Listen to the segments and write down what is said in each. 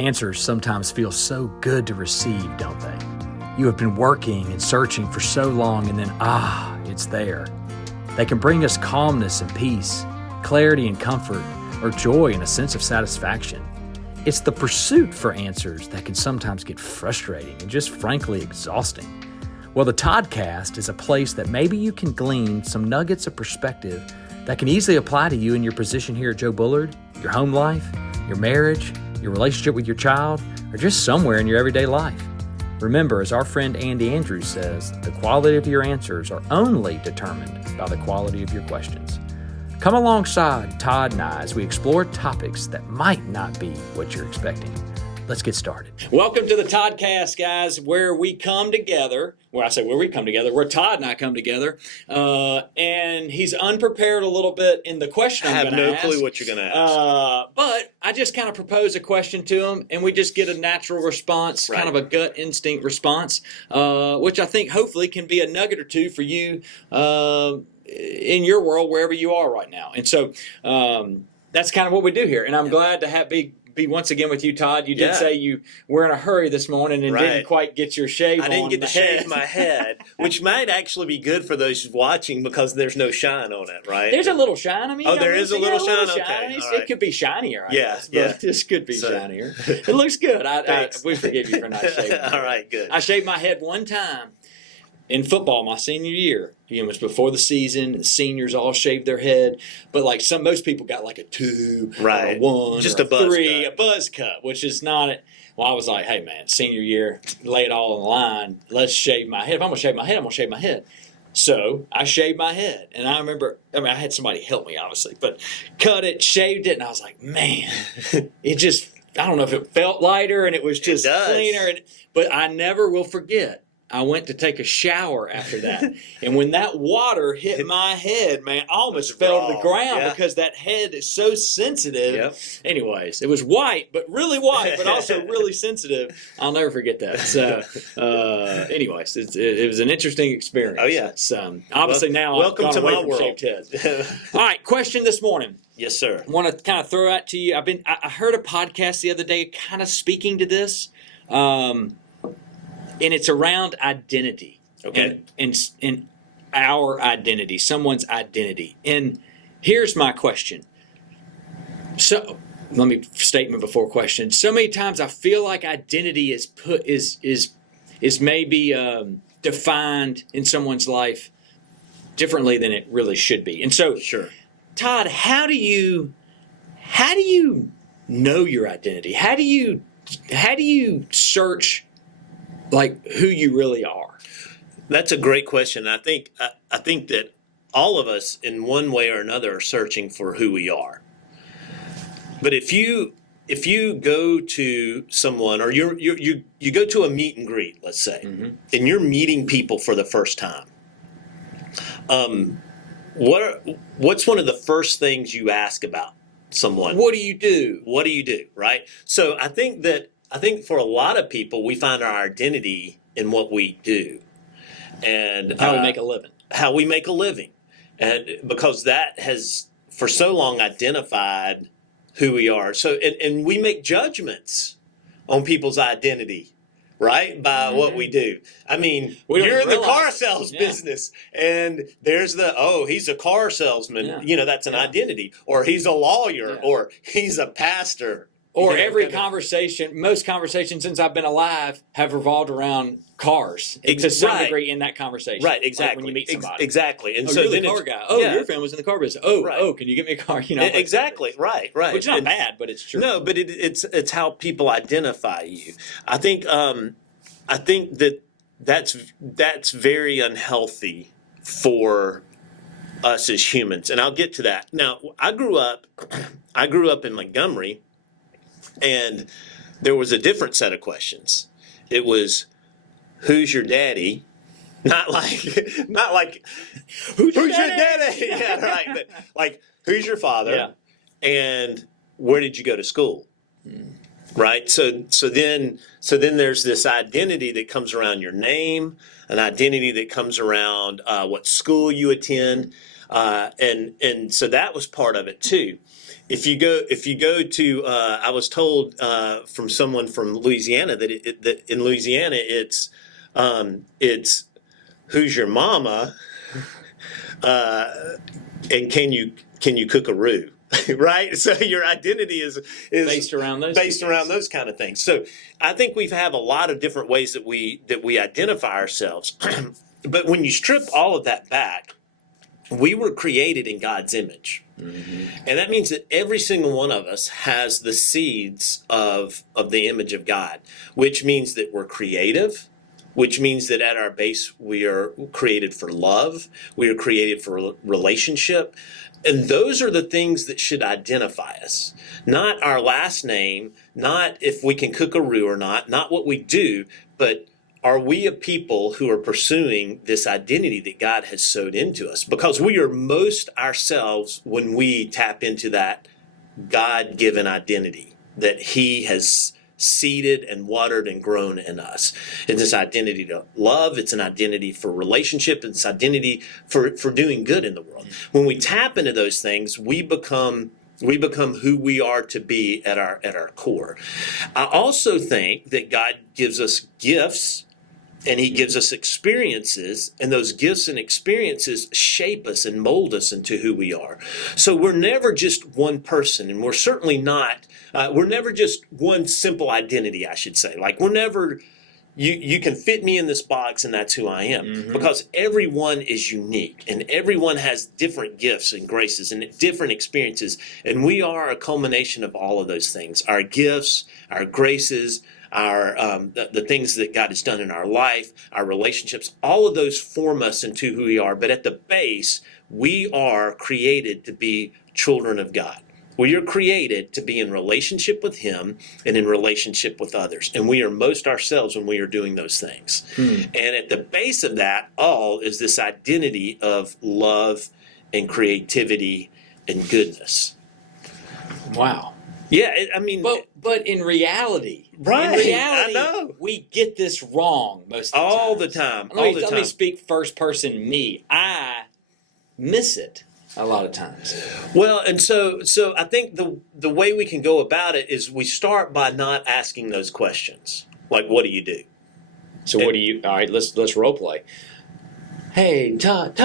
Answers sometimes feel so good to receive, don't they? You have been working and searching for so long, and then, it's there. They can bring us calmness and peace, clarity and comfort, or joy and a sense of satisfaction. It's the pursuit for answers that can sometimes get frustrating and just frankly exhausting. Well, the Toddcast is a place that maybe you can glean some nuggets of perspective that can easily apply to you in your position here at Joe Bullard, your home life, your marriage, your relationship with your child, or just somewhere in your everyday life. Remember, as our friend Andy Andrews says, the quality of your answers are only determined by the quality of your questions. Come alongside Todd and I as we explore topics that might not be what you're expecting. Let's get started. Welcome to the Toddcast, guys, where we come together. Where Todd and I come together. And he's unprepared a little bit in the question I'm going to ask. I have no clue what you're going to ask. But I just kind of propose a question to him, and we just get a natural response, kind of a gut instinct response, which I think hopefully can be a nugget or two for you in your world, wherever you are right now. And so that's kind of what we do here. And I'm glad to be once again with you, Todd. You did say you were in a hurry this morning and didn't quite get your shave on. I didn't get to shave my head, which might actually be good for those watching because there's no shine on it, right? There's a little shine. I mean, there is a little shine? Okay. All right. It could be shinier, I guess. Yeah. This could be shinier. It looks good. We forgive you for not shaving. All right, good. I shaved my head one time in football my senior year. It was before the season. The seniors all shaved their head, but most people got like a 2, or a 1, just or a buzz 3, cut. A buzz cut, which is not it. Well, I was like, hey man, senior year, lay it all on the line. Let's shave my head. If I'm gonna shave my head, I'm gonna shave my head. So I shaved my head, and I remember. I had somebody help me, obviously, but cut it, shaved it, and I was like, man, it just. I don't know if it felt lighter, and it was just cleaner. But I never will forget. I went to take a shower after that. And when that water hit my head, man, I almost fell to the ground because that head is so sensitive. Yep. Anyways, it was white, but really white, but also really sensitive. I'll never forget that. So, anyways, it was an interesting experience. Oh, yeah. Obviously now welcome to my world. Shaved head. All right, question this morning. Yes, sir. I want to kind of throw out to you. I heard a podcast the other day kind of speaking to this. And it's around identity. Okay. And our identity, someone's identity. And here's my question. So let me statement before question. So many times I feel like identity is maybe defined in someone's life differently than it really should be. And so, sure. Todd, how do you know your identity? How do you search who you really are? That's a great question. I think that all of us, in one way or another, are searching for who we are. But if you go to someone, or you go to a meet and greet, let's say, and you're meeting people for the first time, what's one of the first things you ask about someone? What do you do? What do you do? Right. So I think for a lot of people, we find our identity in what we do, and how we make a living. How we make a living, and because that has for so long identified who we are. So and we make judgments on people's identity, right, by what we do. I mean, you're in the car sales business, and there's he's a car salesman. Yeah. That's an identity, or he's a lawyer, or he's a pastor. Or most conversations since I've been alive have revolved around cars to some degree in that conversation. Right, exactly. When you meet somebody. Exactly. And so you're the car guy. Your family's in the car business. Can you get me a car? Exactly. Right. Which is not bad, but it's true. No, but it's how people identify you. I think that's very unhealthy for us as humans, and I'll get to that. Now, I grew up in Montgomery. And there was a different set of questions. It was, who's your daddy? Not like who's your daddy? Yeah, right. But like, who's your father? Yeah. And where did you go to school? Right. So then there's this identity that comes around your name, an identity that comes around what school you attend. And so that was part of it too. If you go to, I was told from someone from Louisiana that in Louisiana it's who's your mama, and can you cook a roux, right? So your identity is Based around those kind of things. So I think we have a lot of different ways that we identify ourselves. But when you strip all of that back, we were created in God's image. Mm-hmm. And that means that every single one of us has the seeds of the image of God, which means that we're creative, which means that at our base we are created for love, we are created for relationship. And those are the things that should identify us. Not our last name, not if we can cook a roux or not what we do, but are we a people who are pursuing this identity that God has sowed into us? Because we are most ourselves when we tap into that God-given identity that He has seeded and watered and grown in us. It's this identity to love. It's an identity for relationship. It's identity for doing good in the world. When we tap into those things, we become who we are to be at our core. I also think that God gives us gifts and He gives us experiences, and those gifts and experiences shape us and mold us into who we are. So we're never just one person, and we're certainly not, we're never just one simple identity, I should say. Like we're never, you can fit me in this box and that's who I am. Mm-hmm. Because everyone is unique, and everyone has different gifts and graces and different experiences, and we are a culmination of all of those things. Our gifts, our graces, our the things that God has done in our life, our relationships, all of those form us into who we are. But at the base, we are created to be children of God. We are created to be in relationship with Him and in relationship with others. And we are most ourselves when we are doing those things. And at the base of that all is this identity of love and creativity and goodness. Wow. Yeah, I mean, but in reality, right? I know we get this wrong most of the time. Let me speak first person me. I miss it a lot of times. Well, and so I think the way we can go about it is we start by not asking those questions, like what do you do? So what do you? All right, let's role play. Hey, Todd,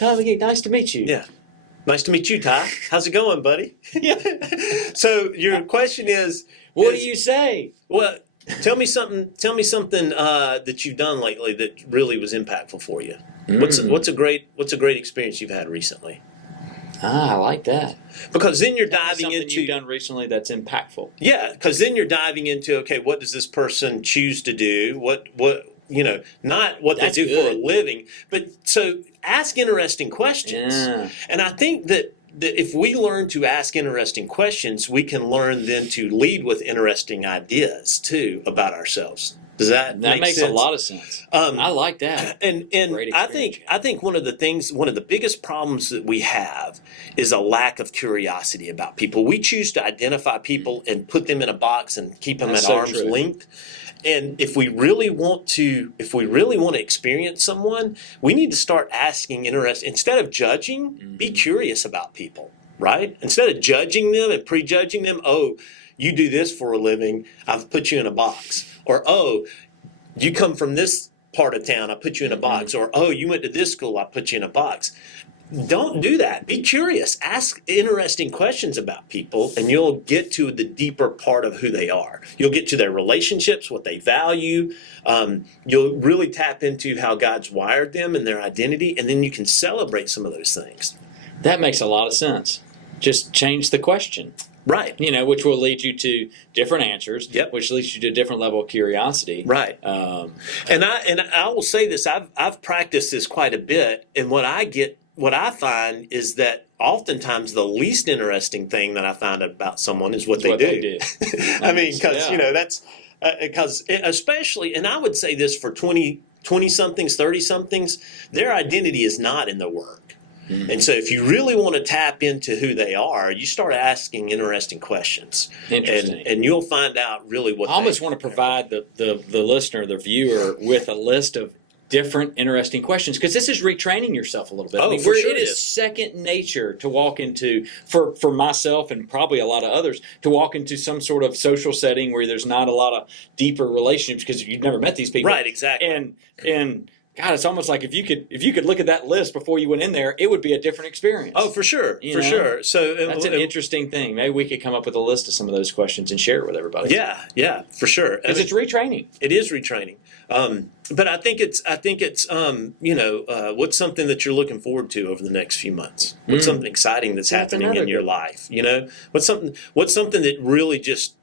nice to meet you. Yeah. Nice to meet you, Ty. How's it going, buddy? Yeah. So your question is, what do you say? Well, tell me something that you've done lately that really was impactful for you. What's a great experience you've had recently? I like that. Because then you're diving into you've done recently that's impactful. Yeah, because then you're diving into, okay, what does this person choose to do? What not what they do for a living, but so ask interesting questions. Yeah. And I think that if we learn to ask interesting questions, we can learn then to lead with interesting ideas too about ourselves. Does that make sense? That makes a lot of sense. I like that. And I think one of the biggest problems that we have is a lack of curiosity about people. We choose to identify people and put them in a box and keep them at arm's length. And if we really want to experience someone, we need to start asking instead of judging, be curious about people, right? Instead of judging them and prejudging them, oh, you do this for a living, I've put you in a box. Or, oh, you come from this part of town, I put you in a box. Or, oh, you went to this school, I put you in a box. Don't do that. Be curious. Ask interesting questions about people, and you'll get to the deeper part of who they are. You'll get to their relationships, what they value. You'll really tap into how God's wired them and their identity, and then you can celebrate some of those things. That makes a lot of sense. Just change the question. Right. Which will lead you to different answers, yep. Which leads you to a different level of curiosity. Right. And I will say this, I've practiced this quite a bit, and what I find is that oftentimes the least interesting thing that I find about someone is what they do. I mean, because, that's because especially, and I would say this for 20-somethings, 30-somethings, their identity is not in the work. Mm-hmm. And so if you really want to tap into who they are, you start asking interesting questions. Interesting. And you'll find out really what I almost want to provide the listener, the viewer, with a list of different, interesting questions, because this is retraining yourself a little bit. Oh, for sure it is second nature to walk into, for myself and probably a lot of others, to walk into some sort of social setting where there's not a lot of deeper relationships because you've never met these people. Right, exactly. And God, it's almost like if you could look at that list before you went in there, it would be a different experience. Oh, for sure, sure. So that's an interesting thing. Maybe we could come up with a list of some of those questions and share it with everybody. Yeah, for sure. Because it's retraining. It is retraining. But I think it's what's something that you're looking forward to over the next few months? What's something exciting that's happening in your life? What's something that really just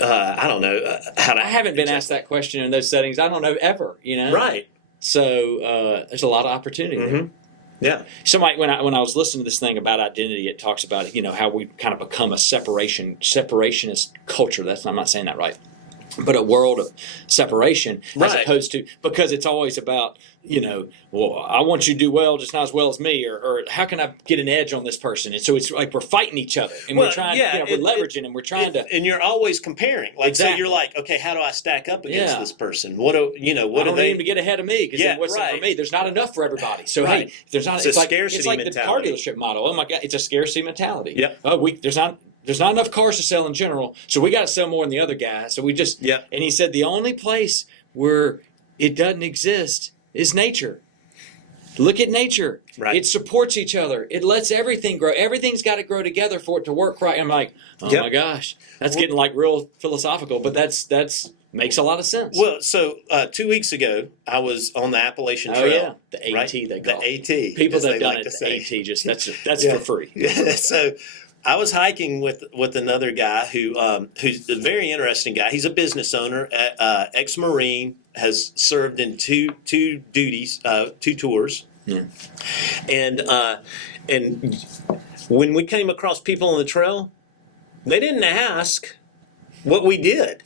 I don't know how to. I haven't been asked that question in those settings. I don't know ever. Right. So there's a lot of opportunity there. Yeah. Somebody when I was listening to this thing about identity, it talks about how we kind of become a separationist culture. I'm not saying that right. But a world of separation, as opposed to, because it's always about, well, I want you to do well, just not as well as me, or how can I get an edge on this person? And so it's like we're fighting each other, and we're trying, we're leveraging, and we're trying to, and you're always comparing. Like, exactly. So you're like, okay, how do I stack up against this person? What do they need them to get ahead of me? Because what's up for me? There's not enough for everybody. So hey, if there's not, it's like the car dealership model. Oh my God, it's a scarcity mentality. Yep. Oh, there's not enough cars to sell in general, so we got to sell more than the other guy. So we just, and he said the only place where it doesn't exist is nature. Look at nature. Right. It supports each other. It lets everything grow. Everything's got to grow together for it to work right. I'm like, oh my gosh, that's getting like real philosophical, but that's makes a lot of sense. Well, so 2 weeks ago, I was on the Appalachian Trail. Oh yeah, the AT they call it. The AT. People that have done it, the AT, just that's for free. Yeah. So I was hiking with another guy who's a very interesting guy. He's a business owner, ex-Marine, has served in two duties, 2 tours. Yeah. And when we came across people on the trail, they didn't ask what we did.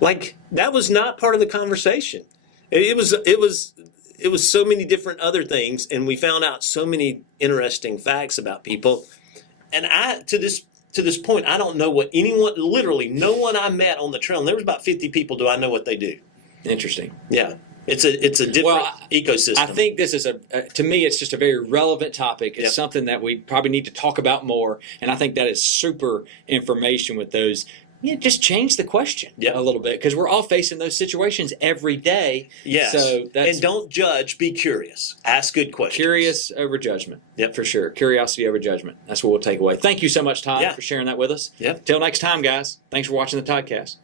Like, that was not part of the conversation. It was so many different other things, and we found out so many interesting facts about people. And to this point, I don't know what anyone, literally no one I met on the trail, and there was about 50 people, do I know what they do. Interesting. Yeah. It's a different ecosystem. I think this is to me, it's just a very relevant topic. It's something that we probably need to talk about more. And I think that is super information with those. Just change the question a little bit, because we're all facing those situations every day. Yes. So and don't judge, be curious. Ask good questions. Curious over judgment. Yep. For sure. Curiosity over judgment. That's what we'll take away. Thank you so much, Todd, for sharing that with us. Yep. Till next time, guys. Thanks for watching the Toddcast.